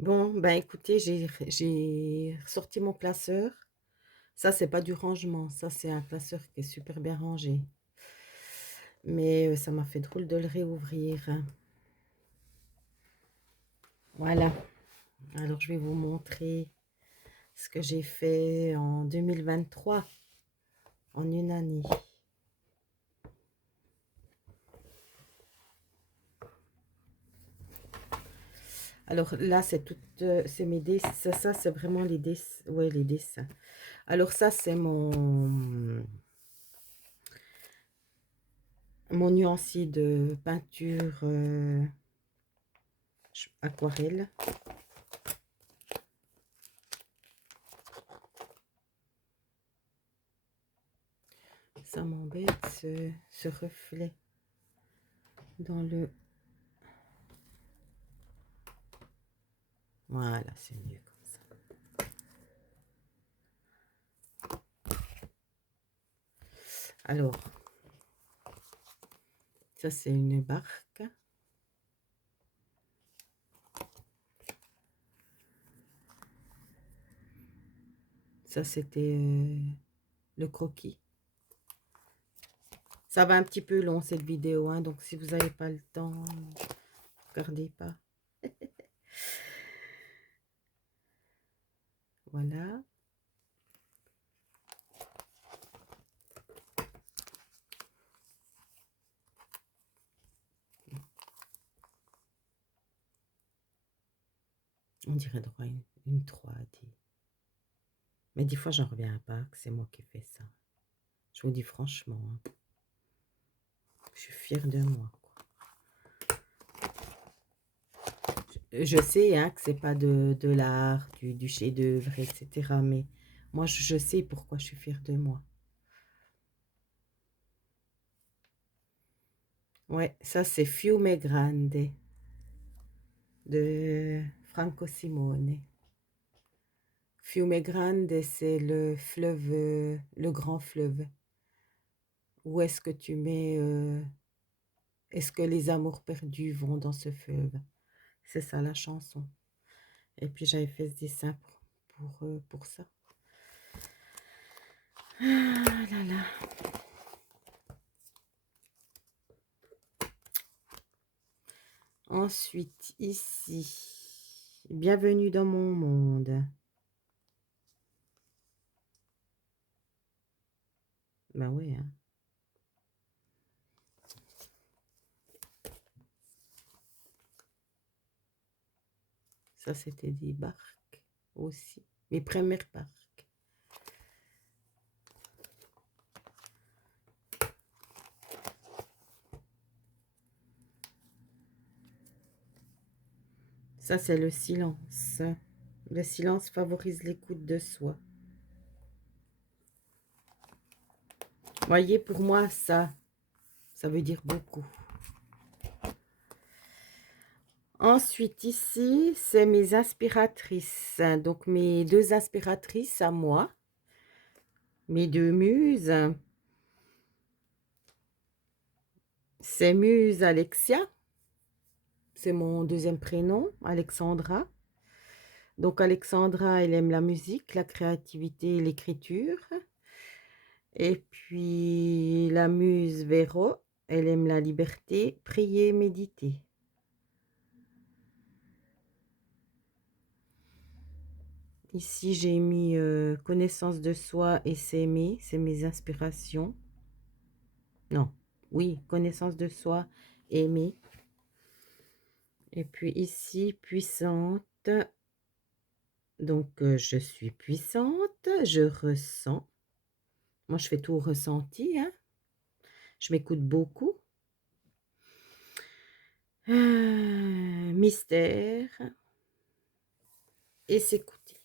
Bon, ben écoutez, j'ai ressorti mon classeur. Ça, c'est pas du rangement, ça, c'est un classeur qui est super bien rangé. Mais ça m'a fait drôle de le réouvrir, hein. Voilà. Alors, je vais vous montrer ce que j'ai fait en 2023, en une année. Alors là, c'est tout, c'est mes dessins. Ça, c'est vraiment les dessins. Ouais, les dessins. Alors ça, c'est mon nuancier de peinture aquarelle. Ça m'embête, ce reflet dans le... Voilà, c'est mieux comme ça. Alors, ça, c'est une barque. Ça, c'était le croquis. Ça va un petit peu long, cette vidéo, hein, donc si vous n'avez pas le temps, regardez pas. Voilà. On dirait droit une 3D. Mais des fois, j'en reviens pas que c'est moi qui fais ça. Je vous dis franchement, hein, je suis fière de moi, quoi. Je sais, hein, que c'est pas de l'art, du chef-d'œuvre, etc. Mais moi, je sais pourquoi je suis fière de moi. Ouais, ça c'est Fiume Grande de Franco Simone. Fiume Grande, c'est le fleuve, le grand fleuve. Où est-ce que tu mets, est-ce que les amours perdus vont dans ce fleuve? C'est ça la chanson. Et puis j'avais fait ce dessin pour ça. Ah là là. Ensuite, ici, bienvenue dans mon monde. Ben oui, hein. Ça, c'était des barques aussi. Mes premières barques. Ça, c'est le silence. Le silence favorise l'écoute de soi. Voyez, pour moi, ça veut dire beaucoup. Ensuite, ici, c'est mes inspiratrices. Donc, mes deux inspiratrices à moi. Mes deux muses. C'est Muse Alexia. C'est mon deuxième prénom, Alexandra. Donc, Alexandra, elle aime la musique, la créativité et l'écriture. Et puis, la muse Véro, elle aime la liberté, prier, méditer. Ici, j'ai mis connaissance de soi et s'aimer, c'est mes inspirations. Non, oui, connaissance de soi, aimer. Et puis ici, puissante. Donc, je suis puissante, je ressens. Moi, je fais tout au ressenti, hein. Je m'écoute beaucoup. Mystère et s'écouter.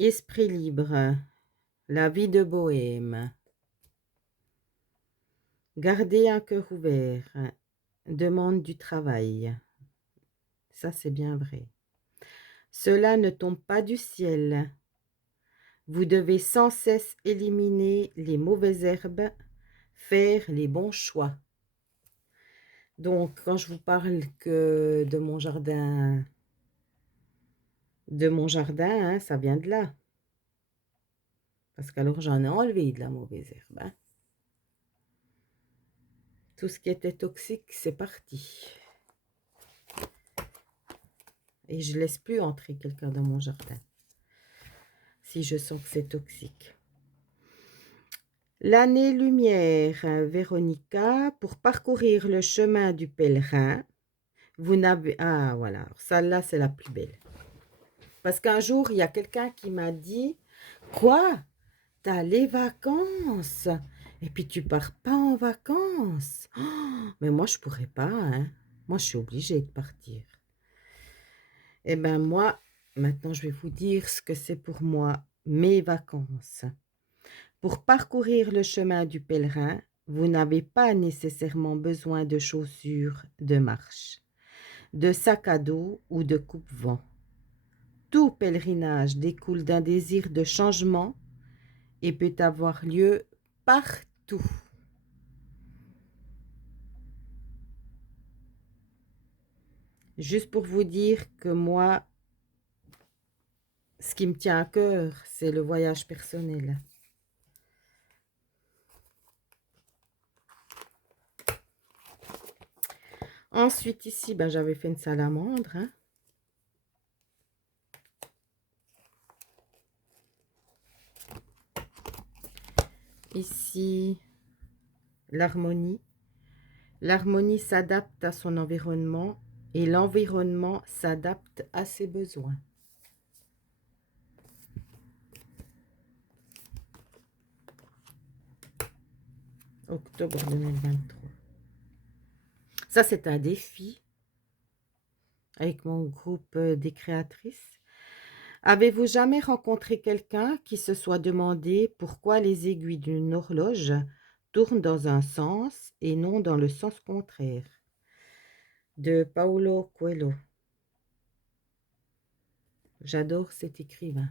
Esprit libre, la vie de bohème. Garder un cœur ouvert, demande du travail. Ça, c'est bien vrai. Cela ne tombe pas du ciel. Vous devez sans cesse éliminer les mauvaises herbes, faire les bons choix. Donc, quand je vous parle que de mon jardin, hein, ça vient de là. Parce qu'alors, j'en ai enlevé de la mauvaise herbe, hein. Tout ce qui était toxique, c'est parti. Et je laisse plus entrer quelqu'un dans mon jardin si je sens que c'est toxique. L'année-lumière, Véronica, pour parcourir le chemin du pèlerin, vous n'avez... Ah, voilà, celle-là, c'est la plus belle. Parce qu'un jour, il y a quelqu'un qui m'a dit, « Quoi? T'as les vacances et puis tu pars pas en vacances? Oh, mais moi, je pourrais pas, hein. Moi, je suis obligée de partir. » Eh bien, moi, maintenant, je vais vous dire ce que c'est pour moi, mes vacances. Pour parcourir le chemin du pèlerin, vous n'avez pas nécessairement besoin de chaussures de marche, de sac à dos ou de coupe-vent. Tout pèlerinage découle d'un désir de changement et peut avoir lieu partout. Juste pour vous dire que moi, ce qui me tient à cœur, c'est le voyage personnel. Ensuite, ici, ben, j'avais fait une salamandre, hein. Ici, l'harmonie. L'harmonie s'adapte à son environnement et l'environnement s'adapte à ses besoins. Octobre 2023. Ça, c'est un défi avec mon groupe des créatrices. Avez-vous jamais rencontré quelqu'un qui se soit demandé pourquoi les aiguilles d'une horloge tournent dans un sens et non dans le sens contraire? De Paulo Coelho. J'adore cet écrivain.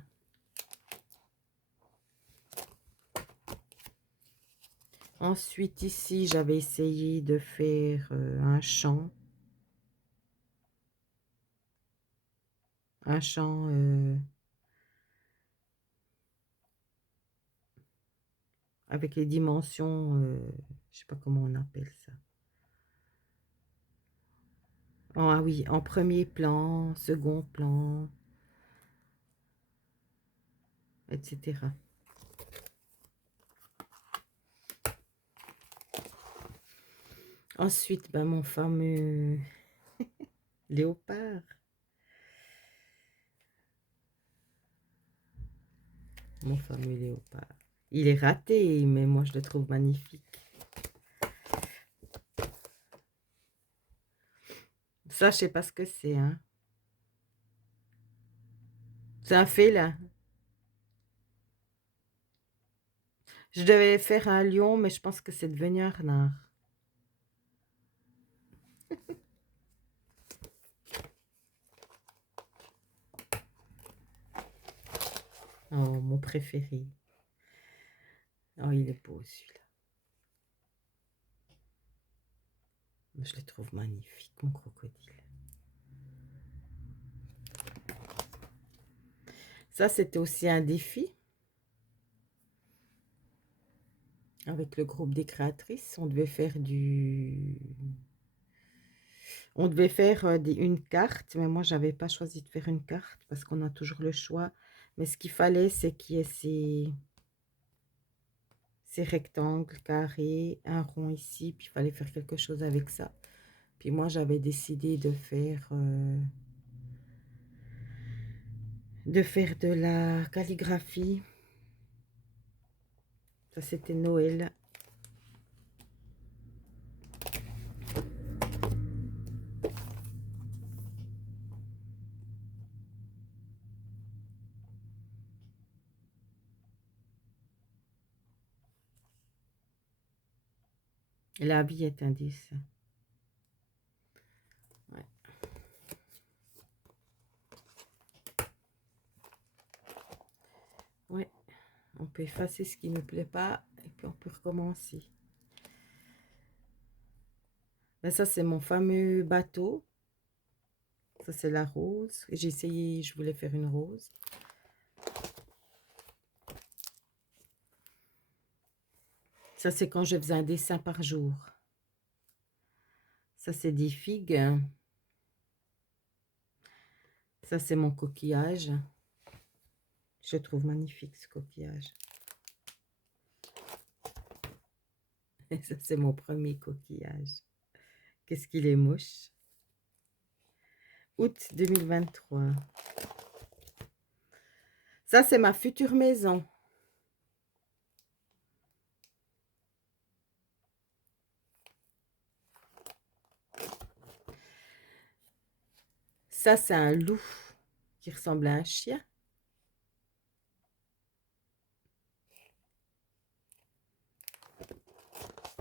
Ensuite, ici, j'avais essayé de faire un chant. Un chant avec les dimensions, je sais pas comment on appelle ça. Ah oui, en premier plan, second plan, etc. Ensuite, ben, mon fameux léopard. Mon fameux léopard. Il est raté, mais moi je le trouve magnifique. Ça, je sais pas ce que c'est, hein. C'est un félin. Je devais faire un lion, mais je pense que c'est devenu un renard. Oh, mon préféré. Oh, il est beau celui-là. Je le trouve magnifique, mon crocodile. Ça, c'était aussi un défi. Avec le groupe des créatrices, on devait faire une carte, mais moi, j'avais pas choisi de faire une carte parce qu'on a toujours le choix. Mais ce qu'il fallait, c'est qu'il y ait ces rectangles, carrés, un rond ici, puis il fallait faire quelque chose avec ça. Puis moi, j'avais décidé de faire de la calligraphie. Ça, c'était Noël. La vie est un dessin. Ouais. Ouais. On peut effacer ce qui ne plaît pas et puis on peut recommencer. Ben, ça, c'est mon fameux bateau. Ça, c'est la rose. J'ai essayé, je voulais faire une rose. Ça, c'est quand je faisais un dessin par jour. Ça, c'est des figues. Ça, c'est mon coquillage. Je trouve magnifique ce coquillage. Et ça, c'est mon premier coquillage. Qu'est-ce qu'il est moche. Août 2023. Ça, c'est ma future maison. Ça, c'est un loup qui ressemble à un chien.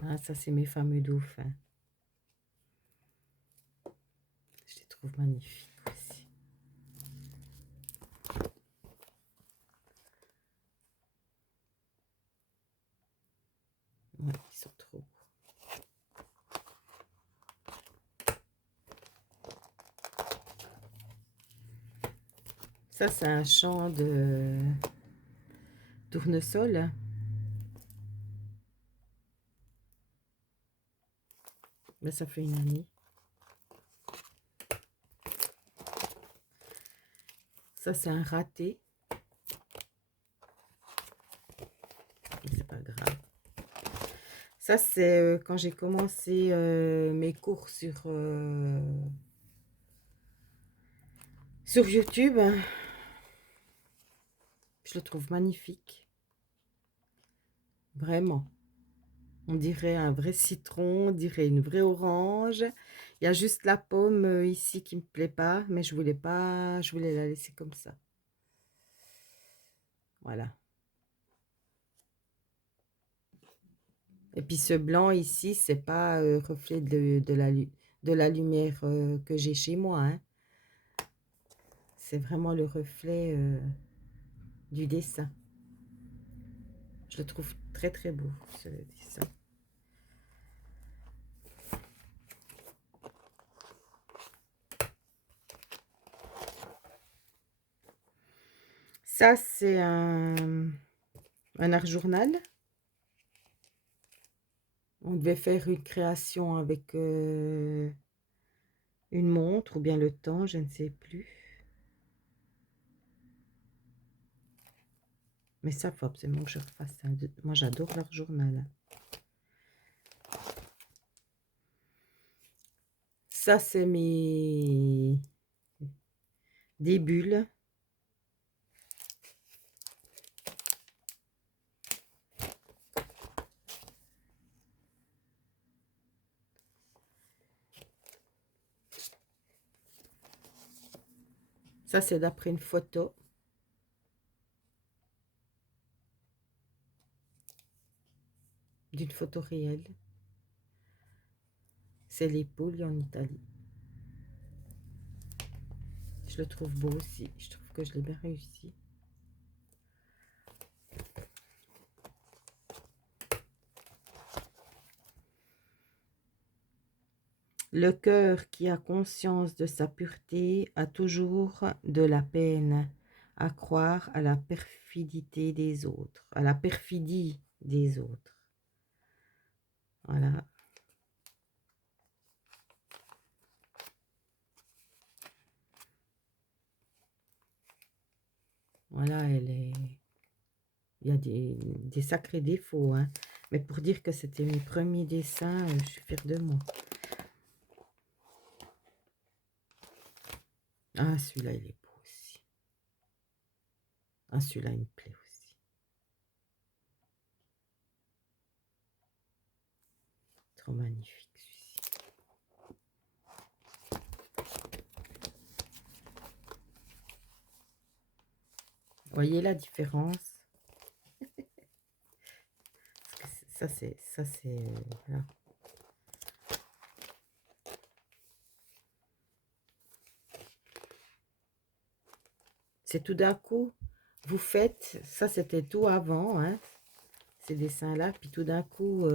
Ah, ça, c'est mes fameux dauphins. Je les trouve magnifiques aussi. Ouais, ils sont trop beaux. Ça, c'est un champ de tournesol. Mais ça fait une année. Ça, c'est un raté. Mais c'est pas grave. Ça, c'est quand j'ai commencé mes cours sur YouTube. Je le trouve magnifique. Vraiment. On dirait un vrai citron, on dirait une vraie orange. Il y a juste la pomme ici qui me plaît pas, mais je voulais pas, je voulais la laisser comme ça. Voilà. Et puis ce blanc ici, c'est pas reflet de la lumière que j'ai chez moi, hein. C'est vraiment le reflet du dessin. Je le trouve très très beau, ce dessin. Ça, c'est un art journal. On devait faire une création avec une montre ou bien le temps, je ne sais plus. Mais ça, faut absolument que je refasse ça. Moi, j'adore leur journal. Ça, c'est des bulles. Ça, c'est d'après une photo. D'une photo réelle. C'est les poules en Italie. Je le trouve beau aussi. Je trouve que je l'ai bien réussi. Le cœur qui a conscience de sa pureté a toujours de la peine à croire à la perfidité des autres, à la perfidie des autres. Voilà. Voilà, elle est... Il y a des sacrés défauts, hein. Mais pour dire que c'était mes premiers dessins, je suis fière de moi. Ah, celui-là, il est beau aussi. Ah, celui-là, il me plaît aussi. Trop magnifique, celui-ci. Voyez la différence? Ça, c'est... Voilà. C'est tout d'un coup, vous faites... Ça, c'était tout avant, hein, ces dessins-là. Puis tout d'un coup,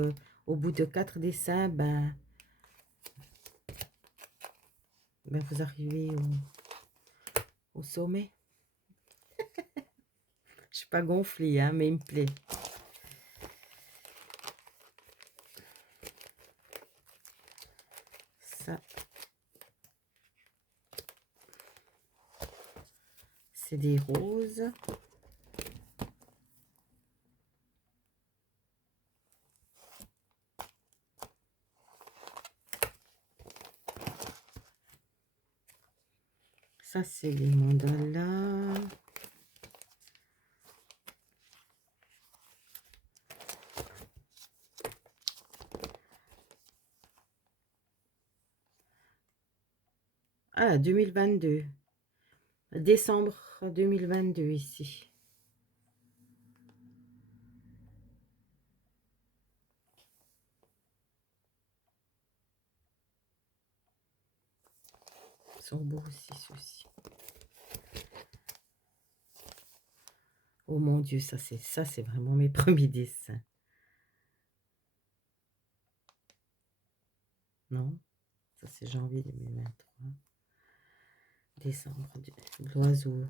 au bout de 4 dessins, ben... Ben, vous arrivez au sommet. Je suis pas gonflée, hein, mais il me plaît. Ça, c'est des roses. Ça, c'est les mandalas. Ah, 2022. Décembre 2022 ici. Ils sont beaux aussi, ceux-ci. Oh mon Dieu, ça c'est vraiment mes premiers dessins. Non, ça c'est janvier 2023. Décembre, l'oiseau,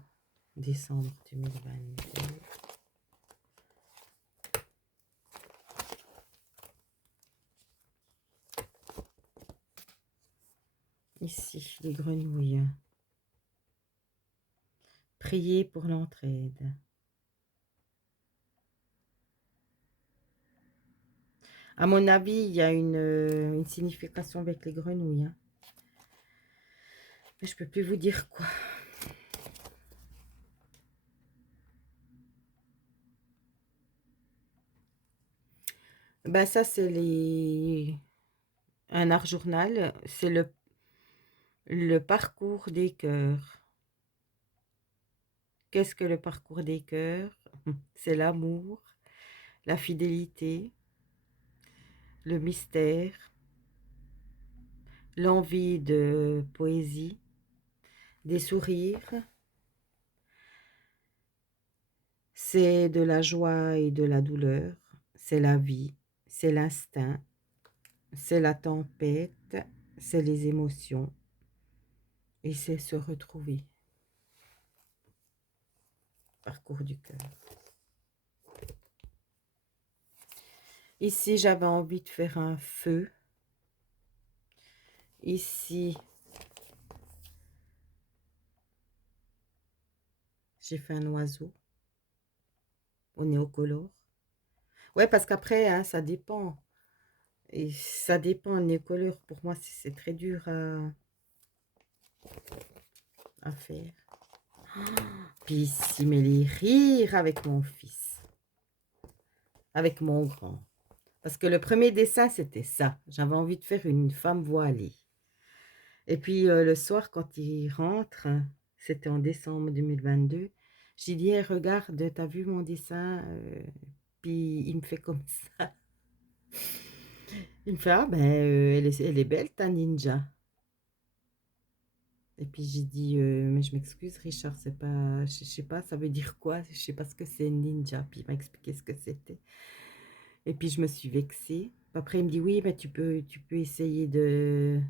décembre 2022. Ici, les grenouilles. Priez pour l'entraide. À mon avis, il y a une signification avec les grenouilles. Hein. Mais je peux plus vous dire quoi. Ben ça, c'est un art journal. C'est le parcours des cœurs. Qu'est-ce que le parcours des cœurs? C'est l'amour, la fidélité, le mystère, l'envie de poésie, des sourires. C'est de la joie et de la douleur. C'est la vie, c'est l'instinct, c'est la tempête, c'est les émotions. Et c'est se retrouver. Parcours du cœur. Ici, j'avais envie de faire un feu. Ici, j'ai fait un oiseau au néocolore. Ouais, parce qu'après, hein, ça dépend. Et ça dépend, le néocolore, pour moi, c'est très dur à faire. Puis ici, mais les rires avec mon fils. Avec mon grand. Parce que le premier dessin, c'était ça. J'avais envie de faire une femme voilée. Et puis le soir, quand il rentre, c'était en décembre 2022, j'ai dit, hey, regarde, t'as vu mon dessin? Puis il me fait comme ça. Il me fait, ah ben, elle est belle, ta ninja. Et puis j'ai dit, mais je m'excuse, Richard, c'est pas, je sais pas, ça veut dire quoi? Je sais pas ce que c'est ninja. Puis il m'a expliqué ce que c'était. Et puis je me suis vexée. Après, il me dit, oui, mais tu peux essayer de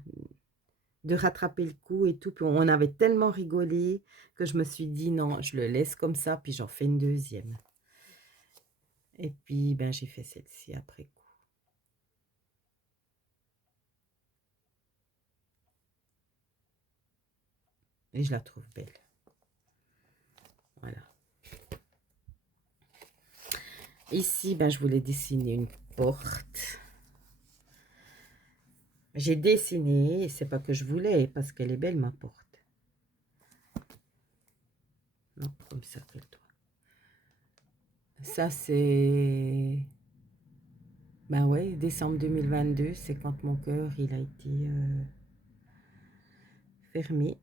rattraper le coup et tout. Puis on avait tellement rigolé que je me suis dit non, je le laisse comme ça, puis j'en fais une deuxième. Et puis ben j'ai fait celle-ci après coup. Et je la trouve belle. Voilà. Ici, ben je voulais dessiner une porte. J'ai dessiné, et c'est pas que je voulais, parce qu'elle est belle ma porte. Non, comme ça que toi. Ça c'est... Ben ouais, décembre 2022, c'est quand mon cœur il a été fermé.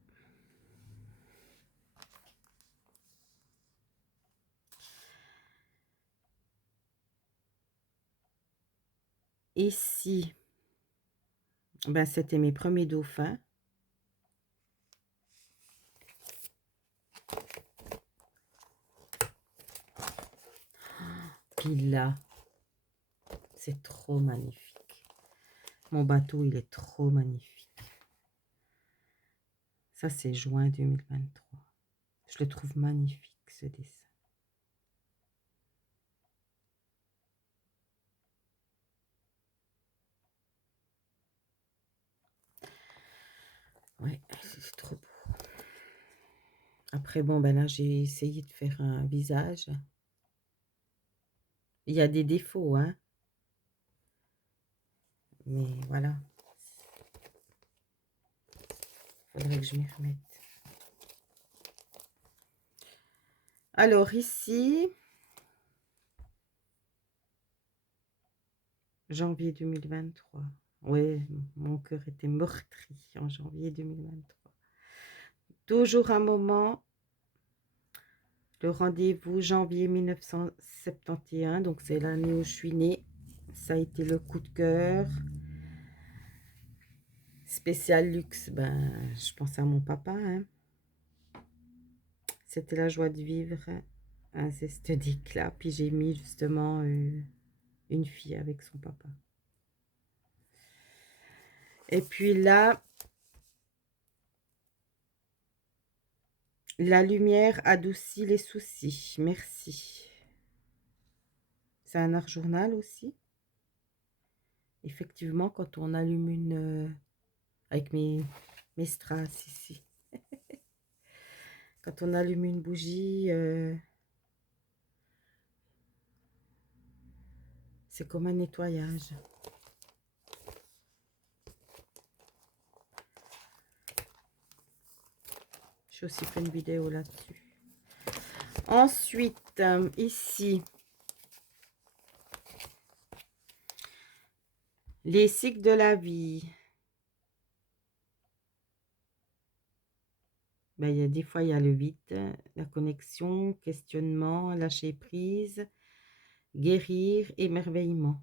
Ici, ben c'était mes premiers dauphins. Puis là, c'est trop magnifique. Mon bateau, il est trop magnifique. Ça, c'est juin 2023. Je le trouve magnifique, ce dessin. Ouais, c'est trop beau. Après, bon, ben là, j'ai essayé de faire un visage. Il y a des défauts, hein. Mais voilà. Faudrait que je m'y remette. Alors ici, janvier 2023. Ouais, mon cœur était meurtri en janvier 2023. Toujours un moment, le rendez-vous janvier 1971, donc c'est l'année où je suis née. Ça a été le coup de cœur. Spécial luxe, ben, je pensais à mon papa, hein. C'était la joie de vivre, un zeste d'éclat. Puis j'ai mis justement une fille avec son papa. Et puis là, la lumière adoucit les soucis. Merci. C'est un art journal aussi. Effectivement, quand on allume une... avec mes strass ici. Quand on allume une bougie, c'est comme un nettoyage. J'ai aussi fait une vidéo là-dessus. Ensuite, ici, les cycles de la vie. Ben, il y a des fois, il y a le vide, la connexion, questionnement, lâcher prise, guérir, émerveillement.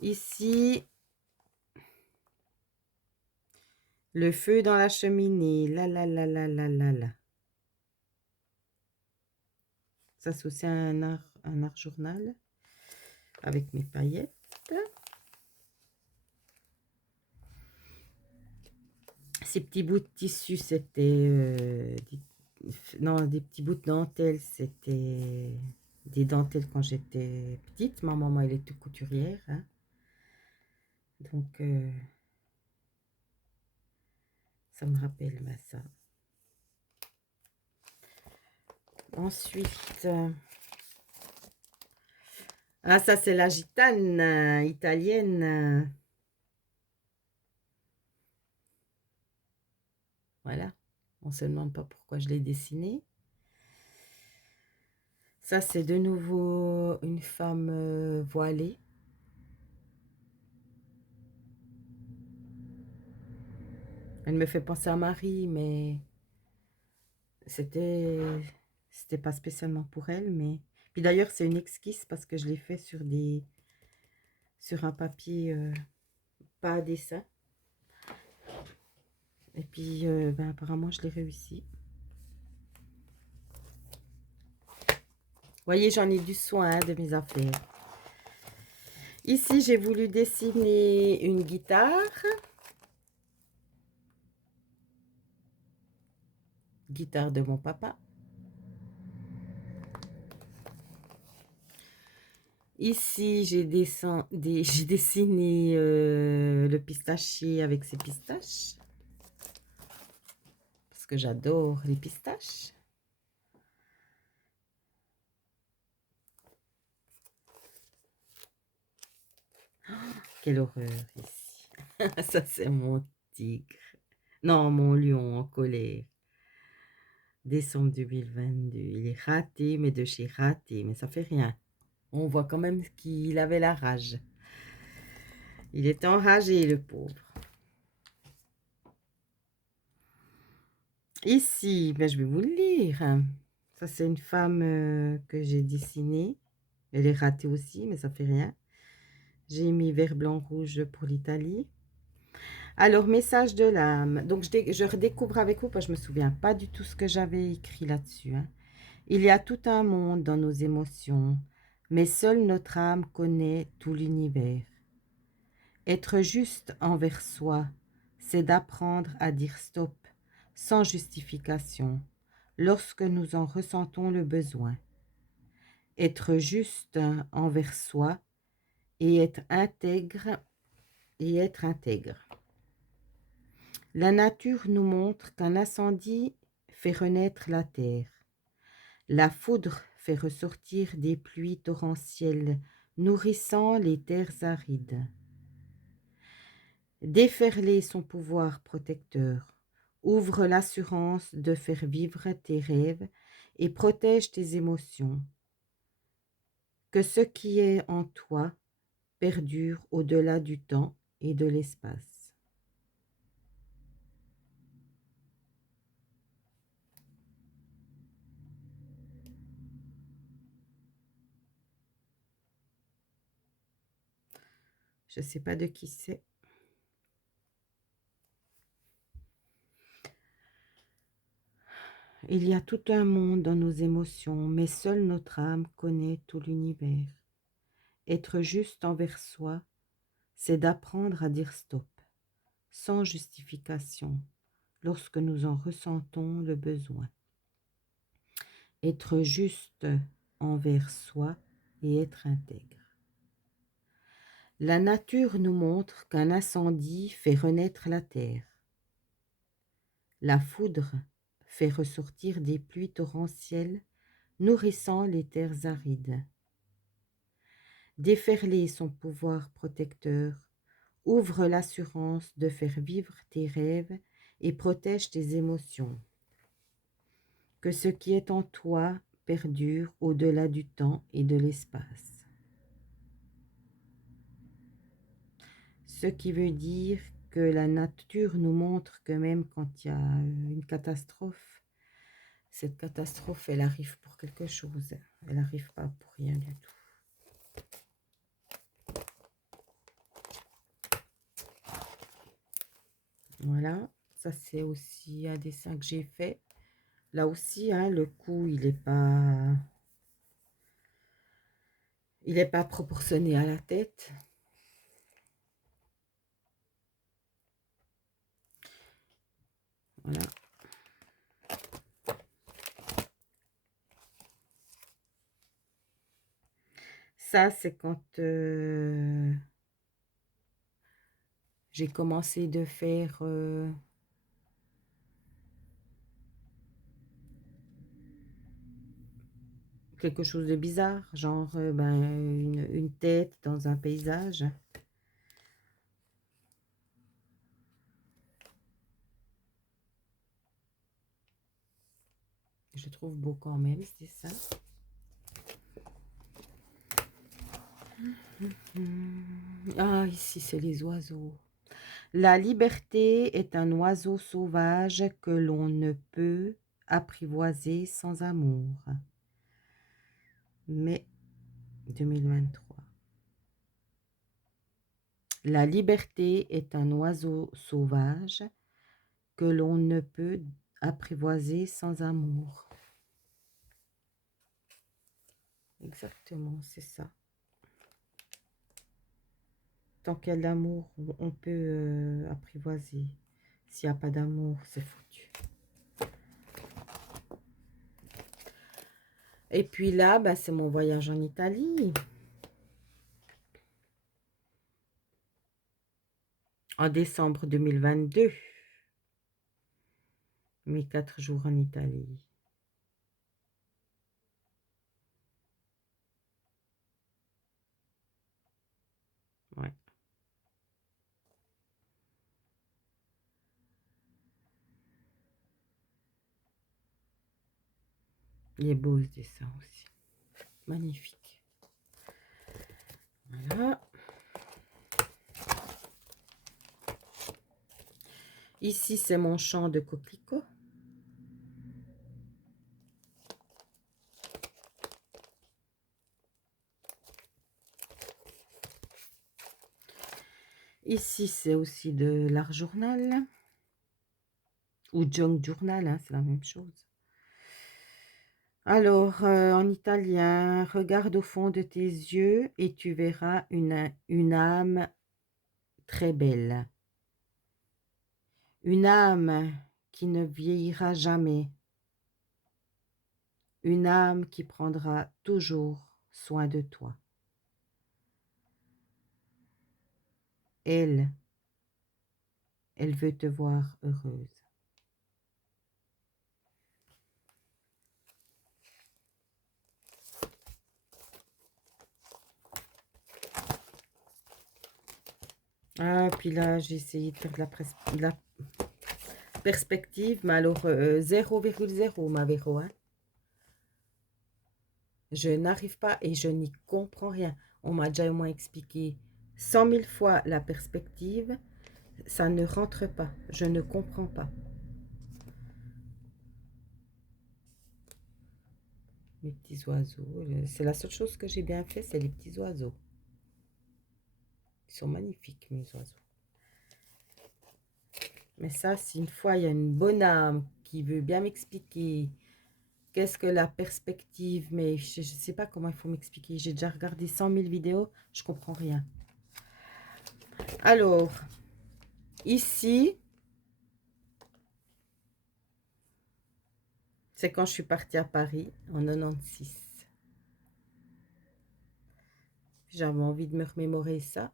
Ici, le feu dans la cheminée. La la la la la la la. Ça, c'est aussi un art journal avec mes paillettes. Ces petits bouts de tissu, c'était... non, des petits bouts de dentelle, c'était des dentelles quand j'étais petite. Ma maman, elle était couturière, hein. Donc, ça me rappelle ça. Ensuite, ah, ça, c'est la gitane italienne. Voilà. On se demande pas pourquoi je l'ai dessinée. Ça, c'est de nouveau une femme voilée. Elle me fait penser à Marie, mais c'était pas spécialement pour elle. Mais puis d'ailleurs, c'est une esquisse parce que je l'ai fait sur un papier pas à dessin. Et puis, ben, apparemment, je l'ai réussi. Vous voyez, j'en ai du soin de mes affaires. Ici, j'ai voulu dessiner une guitare. Guitare de mon papa. Ici, j'ai dessiné le pistachier avec ses pistaches. Parce que j'adore les pistaches. Oh, quelle horreur ici. Ça, c'est mon tigre. Non, mon lion en colère. Décembre 2022. Il est raté, mais de chez raté. Mais ça fait rien. On voit quand même qu'il avait la rage. Il est enragé, le pauvre. Ici, ben, je vais vous le lire. Ça, c'est une femme que j'ai dessinée. Elle est ratée aussi, mais ça fait rien. J'ai mis vert, blanc, rouge pour l'Italie. Alors, message de l'âme. Donc, je redécouvre avec vous parce que je ne me souviens pas du tout ce que j'avais écrit là-dessus. Il y a tout un monde dans nos émotions, mais seule notre âme connaît tout l'univers. Être juste envers soi, c'est d'apprendre à dire stop sans justification lorsque nous en ressentons le besoin. Être juste envers soi et être intègre La nature nous montre qu'un incendie fait renaître la terre. La foudre fait ressortir des pluies torrentielles, nourrissant les terres arides. Déferler son pouvoir protecteur ouvre l'assurance de faire vivre tes rêves et protège tes émotions. Que ce qui est en toi perdure au-delà du temps et de l'espace. Je ne sais pas de qui c'est. Il y a tout un monde dans nos émotions, mais seule notre âme connaît tout l'univers. Être juste envers soi, c'est d'apprendre à dire stop, sans justification, lorsque nous en ressentons le besoin. Être juste envers soi et être intègre. La nature nous montre qu'un incendie fait renaître la terre. La foudre fait ressortir des pluies torrentielles, nourrissant les terres arides. Déferler son pouvoir protecteur ouvre l'assurance de faire vivre tes rêves et protège tes émotions. Que ce qui est en toi perdure au-delà du temps et de l'espace. Ce qui veut dire que la nature nous montre que même quand il y a une catastrophe, cette catastrophe, elle arrive pour quelque chose. Elle n'arrive pas pour rien du tout. Voilà, ça c'est aussi un dessin que j'ai fait. Là aussi, hein, le cou, il est pas proportionné à la tête. Voilà. Ça, c'est quand j'ai commencé de faire quelque chose de bizarre, genre une tête dans un paysage. Je trouve beau quand même, c'est ça. Ah, ici, c'est les oiseaux. La liberté est un oiseau sauvage que l'on ne peut apprivoiser sans amour. Mai 2023. La liberté est un oiseau sauvage que l'on ne peut apprivoiser sans amour. Exactement, c'est ça. Tant qu'il y a de l'amour, on peut apprivoiser. S'il n'y a pas d'amour, c'est foutu. Et puis là, bah, c'est mon voyage en Italie. En décembre 2022. Mes 4 jours en Italie. Ouais. Il est beau ce dessin aussi. Magnifique. Voilà. Ici, c'est mon champ de coquelicots. Ici, c'est aussi de l'art journal. Ou junk journal, hein, c'est la même chose. Alors, en italien, regarde au fond de tes yeux et tu verras une âme très belle. Une âme qui ne vieillira jamais. Une âme qui prendra toujours soin de toi. Elle veut te voir heureuse. Ah, puis là, j'ai essayé de faire de la perspective, mais alors 0,0 ma Véro, hein. Je n'arrive pas et je n'y comprends rien. On m'a déjà au moins expliqué 100 000 fois la perspective. Ça ne rentre pas. Je ne comprends pas. Mes petits oiseaux. C'est la seule chose que j'ai bien fait, c'est les petits oiseaux. Ils sont magnifiques, mes oiseaux. Mais ça, si une fois il y a une bonne âme qui veut bien m'expliquer qu'est-ce que la perspective, mais je ne sais pas comment il faut m'expliquer. J'ai déjà regardé 100 000 vidéos, je comprends rien. Alors, ici, c'est quand je suis partie à Paris en 96. J'avais envie de me remémorer ça.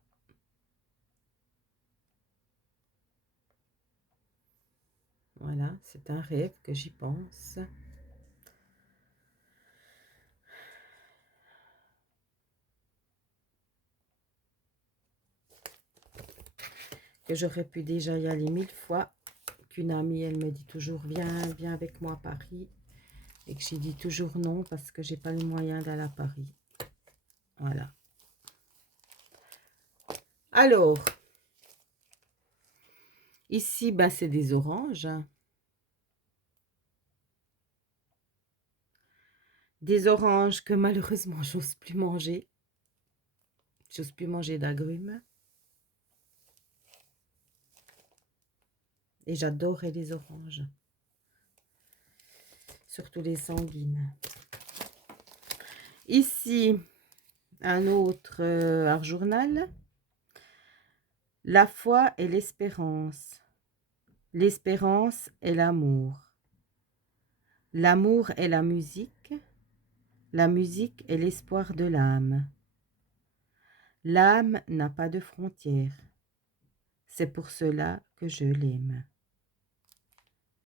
Voilà, c'est un rêve que j'y pense. Que j'aurais pu déjà y aller 1000 fois. Qu'une amie, elle me dit toujours, viens, viens avec moi à Paris. Et que j'ai dit toujours non parce que j'ai pas les moyens d'aller à Paris. Voilà. Alors, ici, ben, c'est des oranges. Des oranges que malheureusement, j'ose plus manger. J'ose plus manger d'agrumes. Et j'adorais les oranges. Surtout les sanguines. Ici, un autre art journal. La foi et l'espérance. L'espérance est l'amour. L'amour est la musique. La musique est l'espoir de l'âme. L'âme n'a pas de frontières. C'est pour cela que je l'aime.